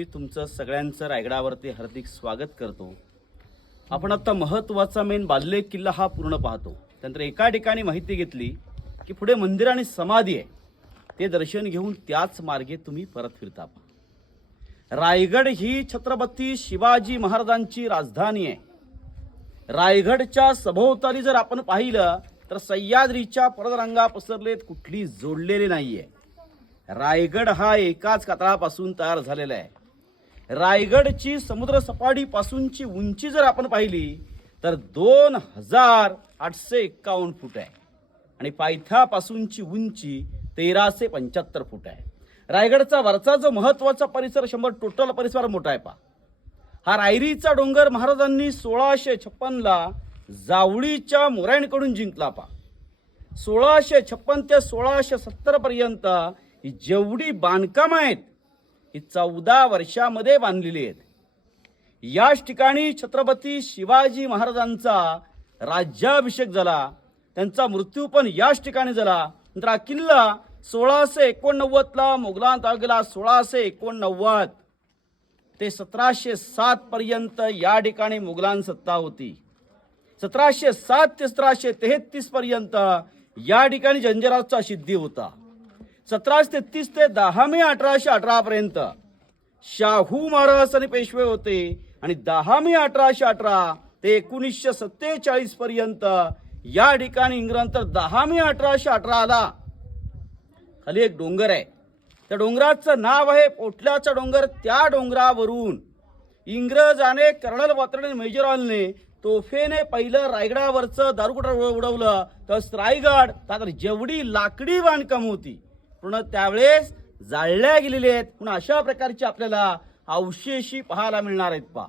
मी तुमचं सगळ्यांचं रायगडावरती हार्दिक स्वागत करतो. आपण आता महत्त्वाचा मेन बाल्ले किल्ला हा पूर्ण पाहतो. त्यानंतर एका ठिकाणी माहिती घेतली की पुढे मंदिर आणि समाधी आहे. ते दर्शन घेऊन त्याच मार्गे तुम्ही परत फिरता रायगड ही छत्रपती शिवाजी महाराजांची राजधानी आहे. रायगडच्या सभोवताली जर आपण पाहिलं तर सह्याद्रीच्या पर्वतरांगा पसरलेत कुठली जोडलेली नाहीये. रायगड हा एकाच कातळापासून तयार झालेला आहे. रायगडची समुद्र सपाटीपासूनची उंची जर आपण पाहिली तर दोन हजार आठशे एक्कावन्न फूट आहे. आणि पायथ्यापासूनची उंची तेराशे पंच्याहत्तर फूट आहे. रायगडचा वरचा जो महत्त्वाचा परिसर शंभर टोटल परिसर मोठा आहे पा हा रायरीचा डोंगर महाराजांनी सोळाशे छप्पनला जावळीच्या मोरायणकडून जिंकला पा सोळाशे छप्पन ते सोळाशे सत्तरपर्यंत ही जेवढी बांधकामं आहेत ही चौदा वर्षामध्ये बांधलेली आहेत. याच ठिकाणी छत्रपती शिवाजी महाराजांचा राज्याभिषेक झाला त्यांचा मृत्यू पण याच ठिकाणी झाला. नंतर हा किल्ला सोळाशे एकोणनव्वदला मुघलांत गेला सोळाशे एकोणनव्वद. ते सतराशे सात पर्यंत या ठिकाणी मुघलां सत्ता होती. सतराशे सात ते सतराशे तेहतीस पर्यंत या ठिकाणी जंजराजचा सिद्धी होता. सतराशे तेहतीस ते दहा मे अठराशे अठरापर्यंत शाहू महाराज आणि पेशवे होते आणि दहा मे अठराशे अठरा ते एकोणीसशे सत्तेचाळीस पर्यंत. या ठिकाणी इंग्रंतर दहा मे अठराशे अठरा आला. खाली एक डोंगर आहे. त्या डोंगराचं नाव आहे पोटल्याचा डोंगर. त्या डोंगरावरून इंग्रजाने कर्नल वात्रणे मेजरॉलने तोफेने पहिलं रायगडावरचं दारुकुटा उडवलं. तर रायगड त्यात जेवढी लाकडी बांधकाम होती पूर्ण त्यावेळेस जाळल्या गेलेले आहेत. पुन्हा अशा प्रकारची आपल्याला अवशेषी पाहायला मिळणार आहेत पा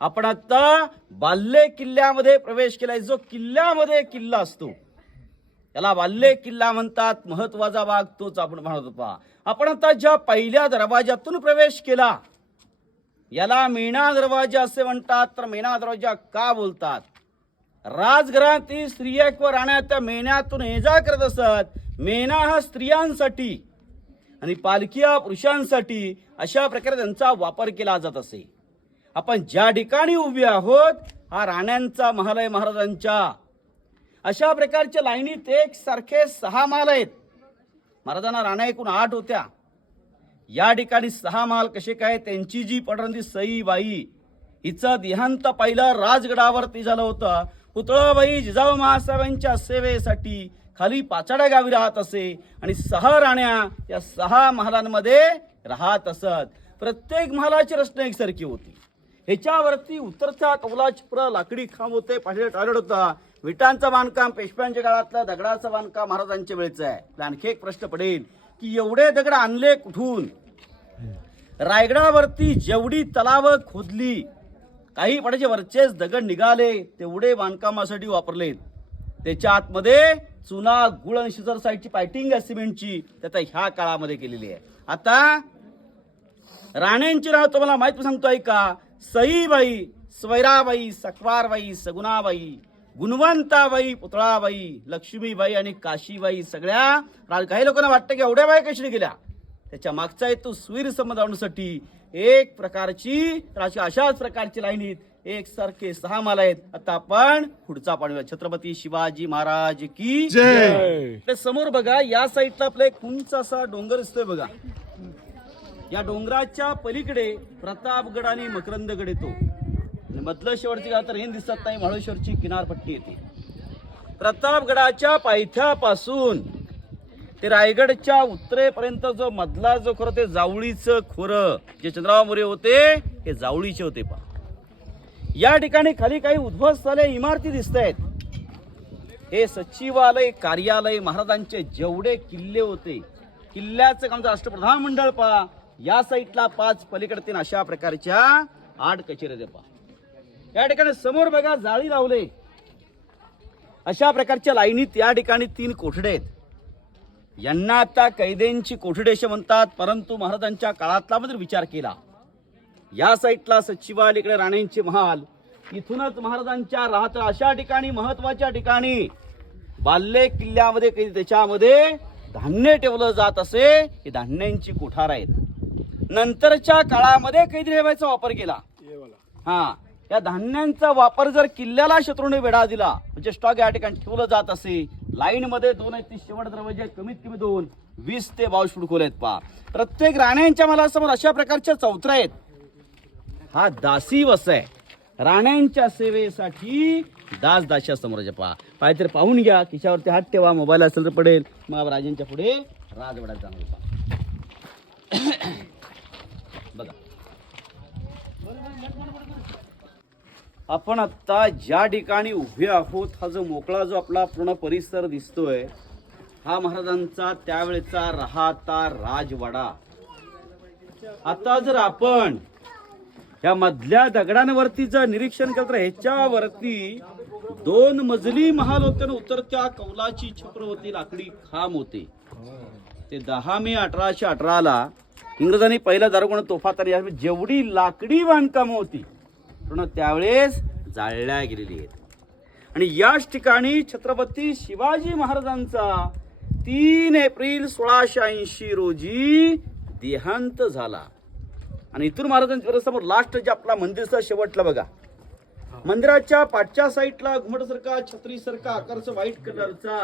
आपण आता बाल्ले किल्ल्यामध्ये प्रवेश केलाय. जो किल्ल्यामध्ये किल्ला असतो याला बाल्ले किल्ला म्हणतात. महत्त्वाचा भाग तोच आपण म्हणत पहा. आपण आता ज्या पहिल्या दरवाजातून प्रवेश केला याला मेणा दरवाजा असे म्हणतात. तर मेणा दरवाजा का बोलतात? राजघरातील स्त्रिया व राण्या त्या मेण्यातून ये जा करत असत. मेणा हा स्त्रियांसाठी आणि पालखिया पुरुषांसाठी अशा प्रकारे त्यांचा वापर केला जात असे. आपण ज्या ठिकाणी उभे आहोत हा राण्यांचा महालय महाराजांच्या. अशा प्रकारच्या लाईनीत एक सारखे सहा माल आहेत. महाराजांना राण्या एकूण आठ होत्या. या ठिकाणी सहा माल कसे काय त्यांची जी पडरंदी सई बाई हिचं देहांत पहिला राजगडावरती झालं होतं. पुतळाबाई जिजाऊ महासाहेबांच्या सेवेसाठी खाली पाचाड्या गावी राहत असे आणि सहा राण्या या सहा महालांमध्ये राहत असत. प्रत्येक महालाची रचना एकसारखी होती. ह्याच्यावरती उत्तरचा कौला लाकडी खांब होते पाहिजे टॉयलेट होता. विटांचं बांधकाम पेशव्यांच्या काळातलं दगडाचं बांधकाम महाराजांच्या वेळेचं आहे. आणखी एक प्रश्न पडेल की एवढे दगड आणले कुठून? रायगडावरती जेवढी तलाव खोदली काही पाण्याचे वरचेच दगड निघाले तेवढे बांधकामासाठी वापरलेत त्याच्या आतमध्ये चुना गुळ आणि शिजर साईडची पायटिंग आहे सिमेंटची. त्याचा ह्या काळामध्ये केलेली आहे. आता राणेंची नाव तुम्हाला माहिती सांगतोय का? सईबाई स्वैराबाई सकवारबाई सगुणाबाई गुणवंताबाई पुतळाबाई लक्ष्मीबाई आणि काशीबाई सगळ्या काही लोकांना वाटतं की एवढ्या बाई कशी गेल्या? त्याच्या मागचा हेतू सुवीर समज आणण्यासाठी एक प्रकारची राजकीय अशाच प्रकारची लाईनीत एक सारखे सहा माल आहेत. आता आपण पुढचा पाडूया. छत्रपती शिवाजी महाराज की जय. समोर बघा या साईडला आपला एक उंच असा डोंगर दिसतोय बघा. या डोंगराच्या पलीकडे प्रतापगड आणि मकरंदगड येतो. मधलं शेवटची गाव तर हे दिसत नाही महाळेश्वरची किनारपट्टी येते. प्रतापगडाच्या पायथ्यापासून ते रायगडच्या उत्तरेपर्यंत जो मधला जो खरं ते जावळीचं खोरं जे चंद्रराव मोरे होते हे जावळीचे होते पा या ठिकाणी खाली काही उद्ध्वस्त झाल्या इमारती दिसत आहेत हे सचिवालय कार्यालय महाराजांचे जेवढे किल्ले होते किल्ल्याचं काम राष्ट्रप्रधान मंडळ पहा या साईटला पाच पलीकडे तीन अशा प्रकारच्या आठ कचेऱ्या पा पहा. या ठिकाणी समोर बघा जाळी लावले. अशा प्रकारच्या लाईनीत या ठिकाणी तीन कोठडे आहेत. यांना आता कैद्यांची कोठडी असे म्हणतात परंतु महाराजांच्या काळातला जर विचार केला या साईडला सचिवालय इकडे राणेंचे महाल इथूनच महाराजांच्या राहत अशा ठिकाणी महत्त्वाच्या ठिकाणी बाल्ले किल्ल्यामध्ये त्याच्यामध्ये धान्य ठेवलं जात असे ही धान्यांची कोठार आहेत. नंतरच्या काळामध्ये कैदी ठेवायचा वापर केला. हा. या धान्यांचा वापर जर किल्ल्याला शत्रूने वेढा दिला म्हणजे स्टॉक या ठिकाणी ठेवलं जात असे लाईन मध्ये दोन आहेत ती शेवट दरवाजे कमीत कमी दोन वीस ते बावीस फूट खोल आहेत पा प्रत्येक राण्यांच्या मला समोर अशा प्रकारच्या चौथऱ्या आहेत. हा दासी वस आहे. राण्यांच्या सेवेसाठी दास दाशा समोरच्या पहा. पाहिजे पाहून घ्या खिशावरती हात ठेवा मोबाईल असेल तर पडेल. मग राजांच्या पुढे राजवाड्यात जाणार आपण आत्ता ज्या ठिकाणी उभे आहोत हा जो मोकळा जो आपला पूर्ण परिसर दिसतोय हा महाराजांचा त्यावेळेचा राहता राजवाडा. आता जर आपण या मधल्या दगडांवरती जर निरीक्षण केलं तर ह्याच्यावरती दोन मजली महाल होते आणि उतरत्या कौलाची छप्र होती लाकडी खांब होते. ते दहा मे अठराशे अठराला इंग्रजांनी पहिला दारुगुण तोफा तर जेवढी लाकडी बांधकामं होती पूर्ण त्यावेळेस जाळल्या गेलेली आहेत. आणि याच ठिकाणी छत्रपती शिवाजी महाराजांचा तीन एप्रिल सोळाशे ऐंशी रोजी देहांत झाला. आणि इथून महाराजांच्या समोर लास्ट जे आपला मंदिरचा शेवटला बघा. मंदिराच्या पाठच्या साईडला घुमटसारखा छत्रीसारखा आकारचा व्हाईट कलरचा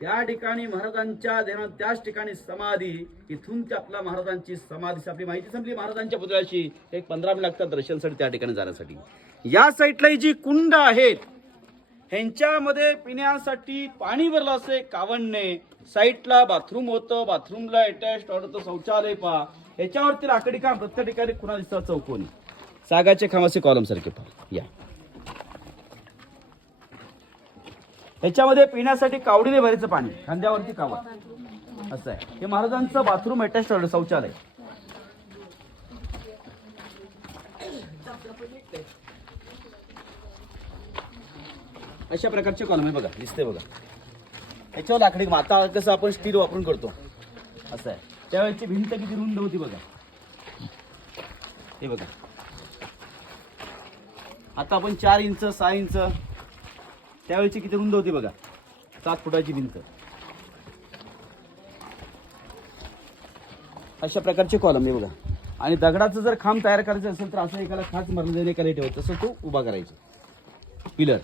त्या ठिकाणी महाराजांच्या ध्यानात त्याच ठिकाणी समाधी इथून ते आपल्या महाराजांची समाधी आपली माहिती संपली महाराजांच्या पुतळ्याची? एक पंधरा मिनिट लागतात दर्शनासाठी त्या ठिकाणी जाण्यासाठी. या साईडला जी कुंड आहेत ह्यांच्यामध्ये पिण्यासाठी पाणी भरलं असे कावणने साईटला बाथरूम होतं बाथरूमला अटॅच होतं शौचालय पहा. ह्याच्यावरती लाकडी काम प्रत्येक ठिकाणी कुणा दिसतात चौकोनी. सागाचे खांबाचे कॉलम सारखे पहा. या. ह्याच्यामध्ये पिण्यासाठी कावडीने भरायचं पाणी खांद्यावरती कावड. असं आहे. हे महाराजांचं बाथरूम अटॅच शौचालय. अशा प्रकारचे कॉलम आहे बघा दिसते बघा. याच्यावर लाकडी माता कसं आपण स्टील वापरून करतो. असं आहे. त्यावेळेची भिंत किती रुंद होती बघा. हे बघा. आता आपण चार इंच सहा इंच त्यावेळेची किती रुंद होती बघा? सात फुटाची भिंत. अशा प्रकारचे कॉलम आहे बघा. आणि दगडाचं जर खांब तयार करायचं असेल तर असं एकाला खाच मारलं करायला एकाला ठेवत तसं तो उभा करायचा. पिलर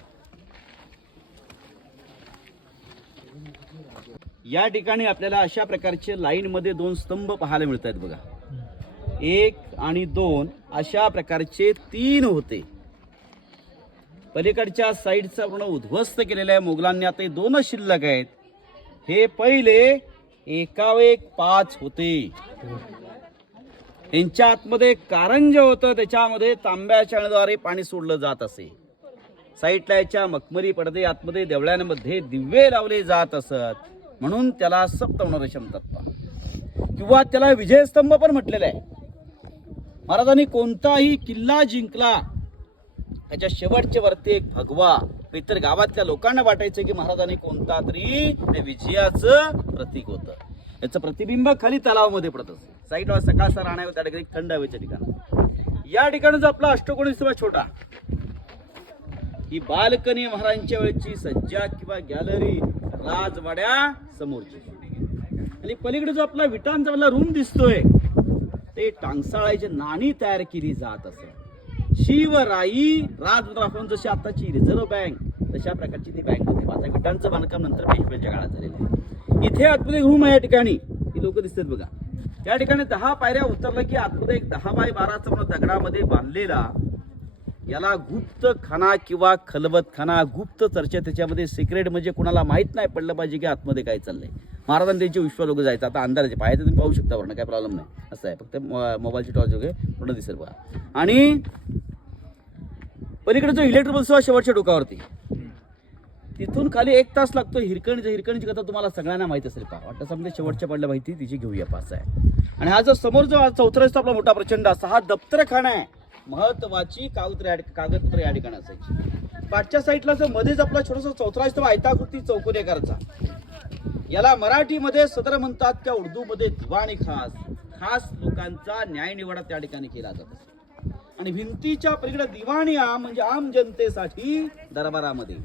या ठिकाणी आपल्याला अशा प्रकारचे लाईन मध्ये दोन स्तंभ पाहायला मिळत आहेत बघा. एक आणि दोन अशा प्रकारचे तीन होते. पलीकडच्या साईडचा पूर्ण उद्ध्वस्त केलेला आहे. मुघलांनी आता हे दोनच शिल्लक आहेत. हे पहिले एकावेक पाच होते. यांच्या आतमध्ये कारंज होतं. त्याच्यामध्ये तांब्याच्याद्वारे पाणी सोडलं जात असे. साईटला याच्या मखमली पडदे आतमध्ये देवळ्यांमध्ये दिव्ये लावले जात असत. म्हणून त्याला सप्तवनरशम तत्व किंवा त्याला विजयस्तंभ पण म्हटलेला आहे. महाराजांनी कोणताही किल्ला जिंकला त्याच्या शेवटचे वरती एक भगवा. इतर गावातल्या लोकांना वाटायचं की महाराजांनी कोणता तरी त्या विजयाचं प्रतीक होतं. याचं प्रतिबिंब खाली तलावामध्ये पडत असते. साईडला सकाळचा राहण्या त्या ठिकाणी थंड हवेच्या ठिकाण. या ठिकाणी जो आपला अष्टकोणी छोटा ही बालकनी महाराजांच्या वेळची सज्जा किंवा गॅलरी राजवाड्या समोरची. आणि पलीकडे जो आपला विटांचा रूम दिसतोय ते टांगसाळाची नाणी तयार केली जात असत. शिवराई राजद्राफून जशी आताची रिझर्व्ह बँक तशा प्रकारची ती बँक होती. माझ्या विटांचं बांधकाम नंतर पेशव्यांच्या काळात झालेलं आहे. इथे आतमध्ये रूम आहे या ठिकाणी. ही लोक दिसतात बघा. या ठिकाणी दहा पायऱ्या उतरलं की आतमध्ये एक दहा बाय बाराचा पूर्ण दगडामध्ये बांधलेला याला गुप्त खाना किंवा खलबत खाना गुप्त चर्चा त्याच्यामध्ये सिक्रेट म्हणजे कुणाला माहीत नाही पडलं पाहिजे की आतमध्ये काय चाललंय. महाराजांनी त्यांचे विश्व लोक जायचं. आता अंधाराचे पाहायचं तुम्ही पाहू शकता वरनं काय प्रॉब्लेम नाही. असं आहे. फक्त मो- मोबाईलची टॉर्च वगैरे पूर्ण दिसेल बघा. आणि पलीकडे जो इलेक्ट्रिक बस शेवटच्या डोकावरती तिथून खाली एक तास लागतो. हिरकणीच्या हिरकणीची कथा तुम्हाला सगळ्यांना माहिती असेल पहा. वाटतं समजा शेवटच्या पडल्या माहिती तिची घेऊया पास आहे. आणि हा जो समोर जो हा चौथरा असतो आपला मोठा प्रचंड असा हा दप्तरखाना आहे. महत्वाची कागदपत्र या- कागदपत्र या ठिकाणी असायची. पाठच्या साईडला जो मध्येच आपला छोटासा चौथरा असतो आयताकृती चौकोनेकरचा याला मराठीमध्ये सदर म्हणतात त्या उर्दूमध्ये दिवाणी खास. खास लोकांचा न्याय निवाडा त्या ठिकाणी केला जात असतो आणि भिंतीच्या पलीकडे दिवाणी आम म्हणजे आम जनतेसाठी दरबारामध्ये.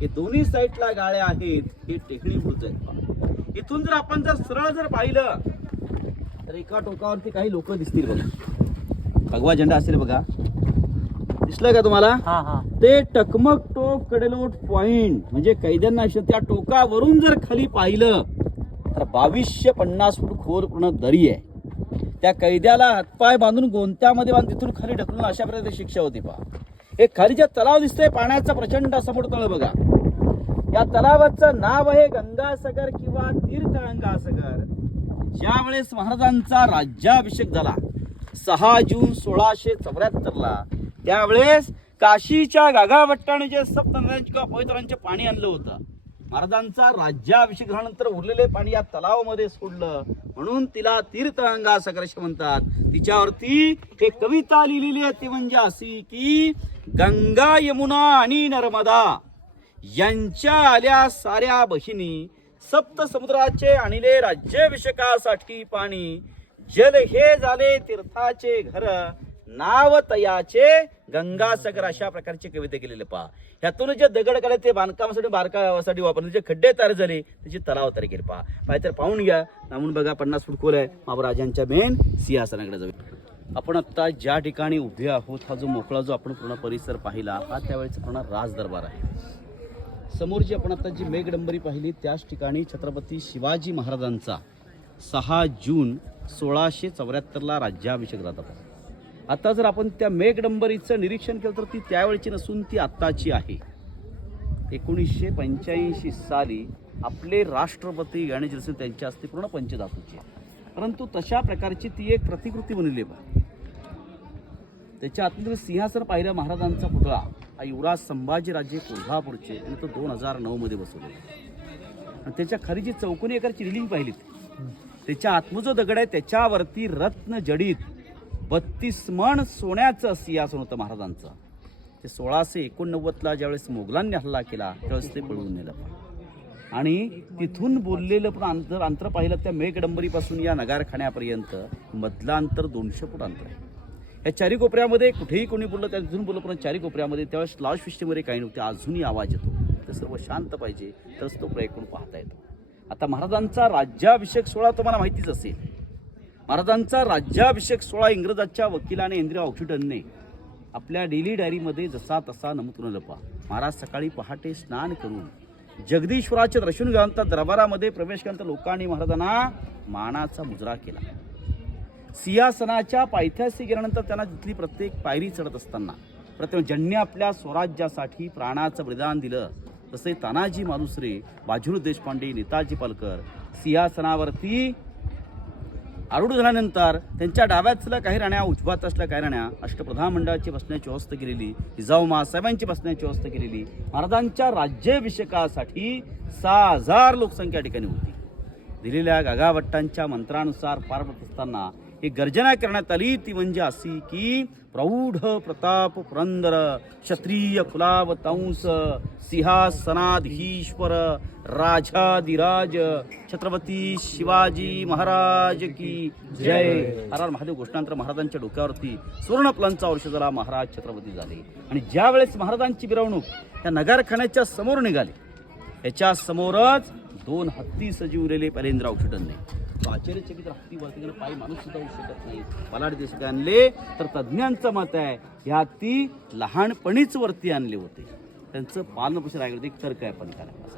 हे दोन्ही साईडला गाळ्या आहेत हे टेकणी बुरुज आहेत. इथून जर आपण जर सरळ जर पाहिलं तर एका टोकावरती काही लोक दिसतील बघा. भगवा झेंडा असेल बघा. दिसलं का तुम्हाला? हा हा. ते टकमक टोक कडेलोट पॉइंट म्हणजे कैद्यांना त्या टोकावरून जर खाली पाहिलं तर बावीसशे पन्नास फूट खोर पूर्ण दरी आहे. त्या कैद्याला हातपाय बांधून गोंत्यामध्ये बांधून तिथून खाली ढकलून अशा प्रकारे शिक्षा होती पहा. हे खालीच्या तलाव दिसतंय पाण्याचा प्रचंड समोर तळ बघा. या तलावाचं नाव आहे गंगासागर किंवा तीर्थगंगासागर ज्या वेळेस महाराजांचा राज्याभिषेक झाला सहा जून सोळाशे चौऱ्याहत्तरला त्यावेळेस काशीच्या गागाभट्टाने जे सप्तनद्यांचे किंवा पवित्रांचे पाणी आणलं होतं महाराजांचा राज्याभिषेक झाल्यानंतर उरलेले पाणी या तलावामध्ये सोडलं. म्हणून तिला तीर्थगंगासागर असे म्हणतात. तिच्यावरती एक कविता लिहिलेली आहे ती म्हणजे अशी की गंगा यमुना आणि नर्मदा यांच्या आल्या साऱ्या बहिणी सप्त समुद्राचे आणले राज्याभिषेकासाठी पाणी. जल हे झाले तीर्थाचे घर नाव तयाचे गंगासागर अशा प्रकारचे कविता केलेले पहा. ह्यातून जे दगड काढले ते बांधकामासाठी बारकासाठी वापरले जे खड्डे तयार झाले त्याचे तलाव तयार केले पहा. पाहिजे तर पाहून घ्या. नामून बघा पन्नास फूट खोल आहे. महाराजांच्या मेन सिंहासनाकडे जाऊ आपण आत्ता ज्या ठिकाणी उभे आहोत हा जो मोकळा जो आपण पूर्ण परिसर पाहिला हा त्यावेळेचा पूर्ण राज दरबार आहे. समोर जी आपण आता जी मेघडंबरी पाहिली त्याच ठिकाणी छत्रपती शिवाजी महाराजांचा सहा जून सोळाशे चौऱ्याहत्तरला राज्याभिषेक झाला होता. आता जर आपण त्या मेघडंबरीचं निरीक्षण केलं तर ती त्यावेळची नसून ती आत्ताची आहे. एकोणीसशे पंच्याऐंशी साली आपले राष्ट्रपती गणेश जसे त्यांच्या हस्ते पूर्ण पंचधातूची. परंतु तशा प्रकारची ती एक प्रतिकृती बनली बा. त्याच्या आतमध्ये सिंहासन पाहिलं महाराजांचा पुतळा हा युवराज संभाजीराजे कोल्हापूरचे आणि तो दोन हजार नऊ मध्ये बसवले आणि त्याच्याखाली जी चौकोनी एकारची रिलिंग पाहिली त्याच्या आतमध्ये जो दगड आहे त्याच्यावरती रत्न जडित. बत्तीस मण सोन्याचं सिंहासन होतं महाराजांचं. ते सोळाशे एकोणनव्वदला ज्यावेळेस मोगलांनी हल्ला केला त्यावेळेस ते पळवून नेलं. आणि तिथून बोललेलं पण अंतर अंतर पाहिलं त्या मेघडंबरीपासून या नगारखान्यापर्यंत मधलं अंतर दोनशे फूट अंतर आहे. या चारी कोपऱ्यामध्ये कुठेही कोणी बोललं त्या तिथून बोललं पण चारी कोपऱ्यामध्ये त्यावेळेस लाऊड फिस्टीमध्ये काही नव्हते अजूनही आवाज येतो. ते सर्व शांत पाहिजे तरच तो प्रयत्न पाहता येतो. आता महाराजांचा राज्याभिषेक सोहळा तुम्हाला माहितीच असेल. महाराजांचा राज्याभिषेक सोहळा इंग्रजाच्या वकिलाने इंदिरा ऑक्सिटनने आपल्या डेली डायरीमध्ये जसा तसा नमूद करून लपा महाराज सकाळी पहाटे स्नान करून जगदीश्वराचे दर्शन घेऊन दरबारामध्ये प्रवेश केल्यानंतर लोकांनी महाराजांना मानाचा मुजरा केला. सिंहासनाच्या पायथ्याशी गेल्यानंतर त्यांना तिथली प्रत्येक पायरी चढत असताना प्रत्येक ज्यांनी आपल्या स्वराज्यासाठी प्राणाचं बलिदान दिलं. तसे तानाजी मालुसरे बाजीरू देशपांडे नेताजी पालकर सिंहासनावरती आरूढ झाल्यानंतर त्यांच्या डाव्यातल्या काही राण्या उजव्यात असल्या काही राण्या अष्टप्रधान मंडळाची बसण्याची व्यवस्था केलेली जिजाऊ महासाहेबांची बसण्याची व्यवस्था केलेली महाराजांच्या राज्याभिषेकासाठी सहा हजार लोकसंख्या ठिकाणी होती. दिलेल्या गागाभट्टांच्या मंत्रानुसार पार पडत असताना ही गर्जना करण्यात आली. ती म्हणजे अशी की प्रौढ प्रताप पुरंदर क्षत्रिय कुलावतांस सिंहासनाधीश्वर राजाधिराज छत्रपती शिवाजी महाराज की जय. हर महादेव घोषणानंतर महाराजांच्या डोक्यावरती सुवर्णपलांचा वर्ष झाला. महाराज छत्रपती झाले. आणि ज्या वेळेस महाराजांची मिरवणूक त्या नगारखान्याच्या समोर निघाली याच्या समोरच दोन हत्ती सजीवलेले पलेंद्र औषधांनी आश्चर्यचकित हत्ती वरती गेलं, पायी माणूस सुद्धा होऊ शकत नाही. पलाड देश आणले तर तज्ज्ञांचं मत आहे ह्या ती लहानपणीच वरती आणले होते. त्यांचं पालनपोषण राहिलं एक तर्क आहे पण करायला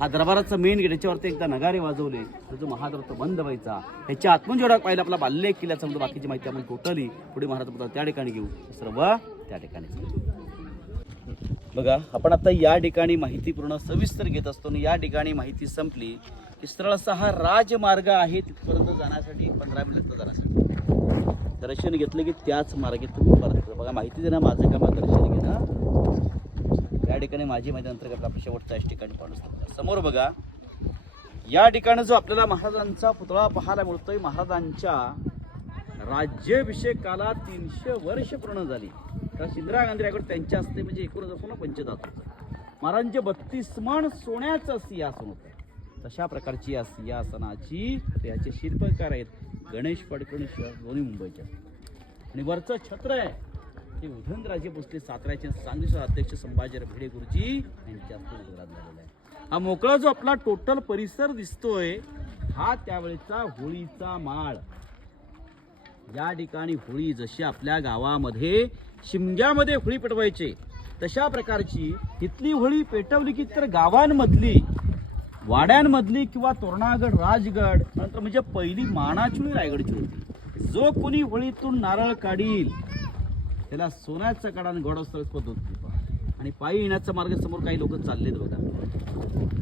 हा दरबाराचा मेन गेट याच्यावरती एकदा नगारे वाजवले तर जो महादर तो बंद व्हायचा. ह्याच्या आतून जेवढा पाहिलं आपला बाल्य किल्ल्याचा म्हणजे बाकीची माहिती आपण टोटली पुढे महाराज त्या ठिकाणी घेऊ. सर्व त्या ठिकाणी. बघा आपण आता या ठिकाणी माहिती पूर्ण सविस्तर घेत असतो आणि या ठिकाणी माहिती संपली. की सरळ असा हा राजमार्ग आहे तिथपर्यंत जाण्यासाठी पंधरा मिनिट जाण्यासाठी. दर्शन घेतलं की त्याच मार्गे तुम्ही परत बघा माहिती देणं माझं काम दर्शन घेणं. या ठिकाणी माझी माहिती अंतर्गत आपला शेवटचा ठिकाणी पाहून समोर बघा या ठिकाणी जो आपल्याला महाराजांचा पुतळा पाहायला मिळतोय महाराजांच्या राज्याभिषेकाला तीनशे वर्ष पूर्ण झाली. तर इंदिरा गांधी रायगड त्यांच्या हस्ते म्हणजे एकूण पंचदात पंचधातू. महाराजांचे बत्तीस मान सोन्याचं सिंहासन होतं. तशा प्रकारची अस या सिंहासनाची याचे शिल्पकार आहेत. गणेश फडकणी शहर दोन्ही मुंबईच्या आणि वरचं छत्र आहे. ते उधनराजे भोसले साताऱ्याचे सांगलीचे अध्यक्ष संभाजी भिडे गुरुजी यांच्या हस्ते उद्घाटन झालेला आहे. हा मोकळा जो आपला टोटल परिसर दिसतोय हा त्यावेळेचा होळीचा माळ. या ठिकाणी होळी जशी आपल्या गावामध्ये शिमग्यामध्ये होळी पेटवायचे तशा प्रकारची इथली होळी पेटवली की तर गावांमधली वाड्यांमधली किंवा तोरणागड राजगड नंतर म्हणजे पहिली मानाची होळी रायगडची होती. जो कोणी होळीतून नारळ काढील त्याला सोन्याचा काढा आणि पद होती आणि पायी येण्याचा मार्ग समोर काही लोक चाललेत बघा.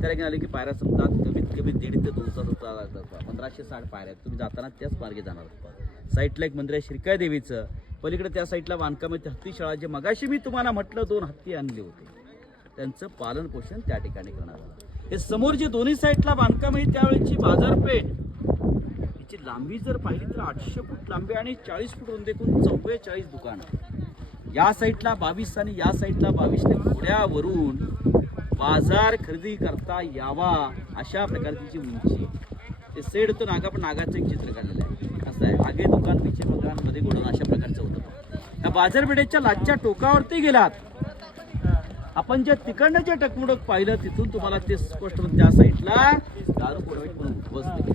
त्याला आले की पायऱ्या संपतात कमीत कमी दीड ते दोन तास लागतात. पंधराशे साठ पायऱ्या आहेत. तुम्ही जाताना त्याच मार्गे जाणार आहात. साईडला एक मंदिर आहे श्रीकाय देवीचं पलीकडे त्या साईडला बांधकाम आहे. ते हत्ती शाळा जे मगाशी मी तुम्हाला म्हटलं दोन हत्ती आणले होते. त्यांचं पालन पोषण त्या ठिकाणी करणार होतं हे समोर जे दोन्ही साईडला बांधकाम आहे त्यावेळेची बाजारपेठ. याची लांबी जर पाहिली तर आठशे फूट लांबी आणि चाळीस फूट रुंदी एकूण चव्वेचाळीस दुकानं. या साईडला बावीस आणि या साईडला बावीसने घोड्यावरून बाजार खरेदी करता यावा अशा प्रकारची उंची ते सेड तो नागा पण नागाचं एक चित्र काढलेलं आहे. असं आहे. आगे दुकान पिछे दुकानमध्ये गोडवून अशा प्रकारचं होतं. त्या बाजारपेठेच्या लाजच्या टोकावरती गेलात. आपण जे तिकडनं जे टकमुडक पाहिलं तिथून तुम्हाला ते स्पष्ट होतं. त्या साईडला दारू म्हणून उपस्थित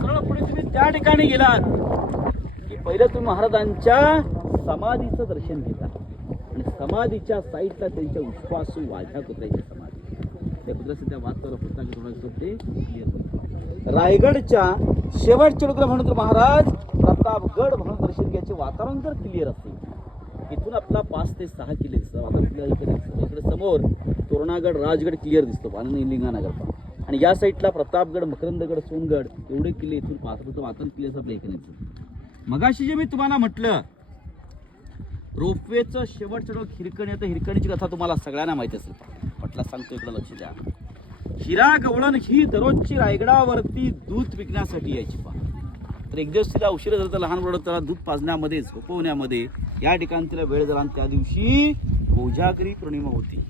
सरळ पुढे तुम्ही त्या ठिकाणी गेलात की पहिलं तुम्ही महाराजांच्या समाधीचं दर्शन घेता. आणि समाधीच्या साईडला त्यांच्या विश्वासू वाघ्या कुत्र्याची समाधी. त्या कुत्र्याचं त्या वाद होता की थोडं ते रायगडच्या शेवटचे लोकला म्हणून महाराज प्रतापगड म्हणून दर्शन घ्यायचे वातावरण जर क्लिअर असेल. इथून आपला पाच ते सहा किले दिसतं आता आपल्याला इकडे इकडे समोर तोरणागड राजगड क्लिअर दिसतो. आणि लिंगानगरचा आणि या साईडला प्रतापगड मकरंदगड सोनगड एवढे किल्ले इथून पाहतो. फक्त वातावरण क्लिअर आपल्या इकडे मगाशी जे मी तुम्हाला म्हटलं रोपवेचं शेवटचं डोक हिरकणी आता हिरकणीची कथा तुम्हाला सगळ्यांना माहिती असेल. म्हटलं सांगतो इकडं लक्ष द्या. हिरा गवळण ही दररोजची रायगडावरती दूध विकण्यासाठी यायची पहा तर एक दिवस तिला उशीर झाला तर लहान मुलं त्याला दूध पाजण्यामध्ये झोपवण्यामध्ये या ठिकाणी तिला वेळ झाला आणि त्या दिवशी कोजागरी पौर्णिमा होती.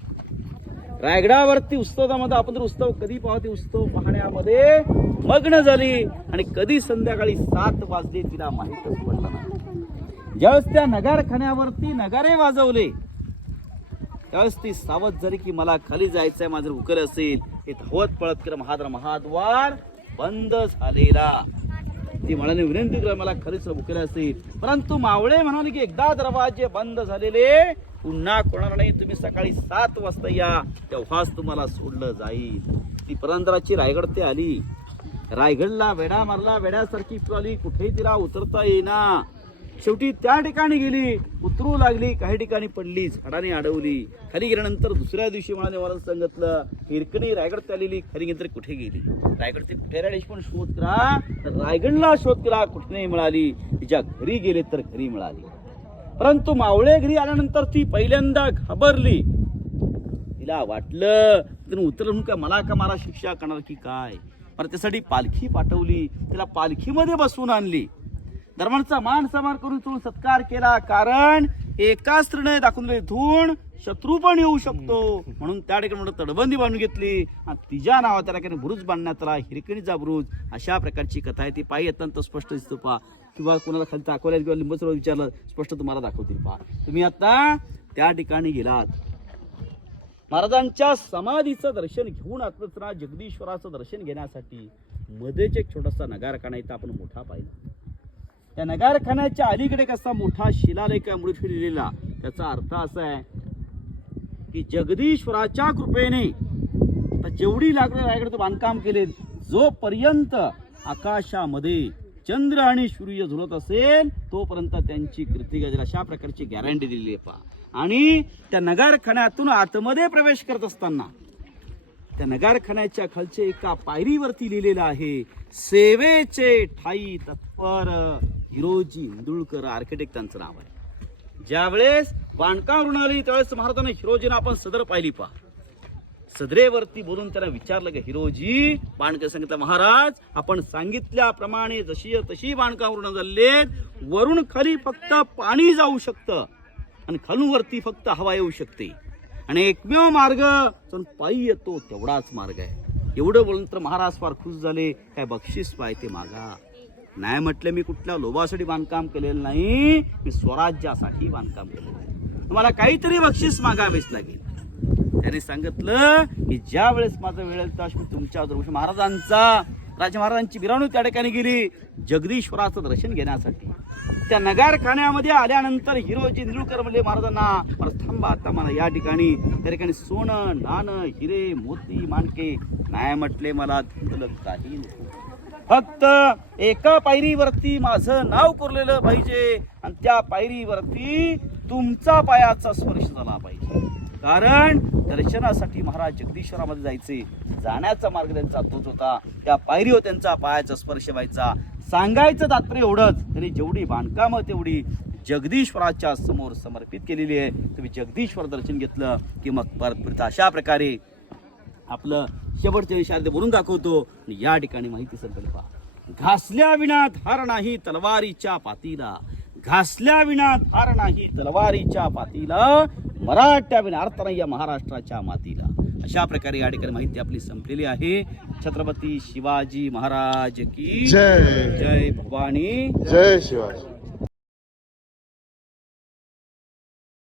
रायगडावरती उत्सवामध्ये आपण जर उत्सव कधी पाहते उत्सव पाहण्यामध्ये मग्न झाली आणि कधी संध्याकाळी सात वाजले तिला माहीतच पडलं नाही. ज्यावेळेस त्या नगारखान्यावरती नगारे वाजवले त्यावेळेस ती सावध झाली की मला खाली जायचंय माझं उकर असेल हे धावत पळत कर महाद्र महाद्वार बंद झालेला. ती म्हणाली विनंती करा मला खरीच उकर असेल. परंतु मावळे म्हणाले की एकदा दरवाजे बंद झालेले पुन्हा कोणाला नाही तुम्ही सकाळी सात वाजता या तेव्हाच तुम्हाला सोडलं जाईल. ती परंतराची रायगड ते आली. रायगडला वेडा मारला वेड्यासारखी आली कुठेही तिला उतरता येईना. शेवटी त्या ठिकाणी गेली उतरू लागली काही ठिकाणी पडली झाडाने अडवली. खाली गेल्यानंतर दुसऱ्या दिवशी मला मला सांगितलं हिरकणी रायगड आलेली खरी नंतर कुठे गेली? रायगड ते कुठे राहिली? पण शोध करा. तर रायगडला शोध करा कुठे नाही मिळाली. तिच्या घरी गेले तर घरी मिळाली. परंतु मावळे घरी आल्यानंतर ती पहिल्यांदा घाबरली. तिला वाटलं तिने उतरलं म्हणून का मला का मला शिक्षा करणार की काय? पर त्यासाठी पालखी पाठवली. तिला पालखीमध्ये बसवून आणली. धर्मांचा मान सन्मान करून चोळून सत्कार केला. कारण एका स्त्रीने दाखवून दिले धूण शत्रू पण येऊ शकतो. म्हणून त्या ठिकाणी म्हणून तडबंदी बांधून घेतली. आणि तिच्या नावा त्या ठिकाणी बुरुज बांधण्यात आला. हिरकणीचा बुरुज अशा प्रकारची कथा आहे. ती पायी अत्यंत स्पष्ट दिसतो. पहा. किंवा कोणाला खाली दाखवल्या किंवा लिंबस विचारलं स्पष्ट तुम्हाला दाखवतील. पहा. तुम्ही आता त्या ठिकाणी गेलात. महाराजांच्या समाधीचं दर्शन घेऊन आत्मचना जगदीश्वराचं दर्शन घेण्यासाठी मध्येच एक छोटासा नगारखाना इथं आपण मोठा पाहिला. त्या नगारखान्याच्या अलीकडे कसा मोठा शिलालेख आहे लिहिलेला त्याचा अर्थ असा आहे की जगदीश्वराच्या कृपेने आता जेवढी लागणार रायगड बांधकाम केले जोपर्यंत आकाशामध्ये चंद्र आणि सूर्य झुलत असेल तोपर्यंत त्यांची कृती गाजेल अशा प्रकारची गॅरंटी दिलेली आहे पहा. आणि त्या नगारखान्यातून आतमध्ये प्रवेश करत असताना त्या नगारखान्याच्या खालचे एका पायरीवरती लिहिलेलं आहे सेवेचे ठाई तत्पर. हिरोजी इंदुळकर आर्किटेक्ट त्यांचं नाव आहे. ज्यावेळेस बांधकाम ऋण त्यावेळेस महाराजांना हिरोजीनं आपण सदर पाहिली पहा. सदरेवरती बोलून त्यांना विचारलं की हिरोजी बांधकाम सांगितलं महाराज आपण सांगितल्याप्रमाणे जशी तशी बांधकाम ऋण झालेत वरून खाली फक्त पाणी जाऊ शकतं आणि खालून वरती फक्त हवा येऊ शकते. आणि एकमेव मार्ग जो पायी येतो तेवढाच मार्ग आहे. एवढं बोलून तर महाराज फार खुश झाले. काय बक्षीस पाहिजे मागा. नाही म्हटलं मी कुठल्या लोभासाठी बांधकाम केलेलं नाही मी स्वराज्यासाठी बांधकाम केलेलं आहे. तुम्हाला काहीतरी बक्षीस मागावेच लागेल. त्याने सांगितलं की ज्या वेळेस माझा वेळ येईल मी तुमच्या दर्शन महाराजांचा राजा महाराजांची मिरवणूक त्या ठिकाणी गेली जगदीश्वराचं दर्शन घेण्यासाठी. त्या नगारखान्यामध्ये आल्यानंतर हिरोजी निळूकर म्हणले महाराजांना "महाराज थांबा आता मला या ठिकाणी. त्या ठिकाणी सोनं नाणं हिरे मोती मानके नाही म्हटले मला धुंदलं काही नको. फक्त एका पायरीवरती माझं नाव कोरलेलं पाहिजे आणि त्या पायरीवरती तुमचा पायाचा स्पर्श झाला पाहिजे. कारण दर्शनासाठी महाराज जगदीश्वरामध्ये जायचे जाण्याचा मार्ग त्यांचा तोच होता. त्या पायरीवर त्यांचा पायाचा स्पर्श व्हायचा. सांगायचं तात्पर्य एवढंच त्यांनी जेवढी बांधकामं तेवढी जगदीश्वराच्या समोर समर्पित केलेली आहे. तुम्ही जगदीश्वर दर्शन घेतलं की मग परत परत अशा प्रकारे आपलं शेवटचे शारद बोलून दाखवतो. आणि या ठिकाणी माहिती संकल्प घासल्या विना धार नाही तलवारीच्या पातीला. घासल्या विना धार नाही तलवारीच्या पातीला. मराठ्या विना अर्थ नाही या महाराष्ट्राच्या मातीला. अशा प्रकारे या ठिकाणी माहिती आपली संपलेली आहे. छत्रपती शिवाजी महाराज की जय. जय भवानी. जय शिवाजी.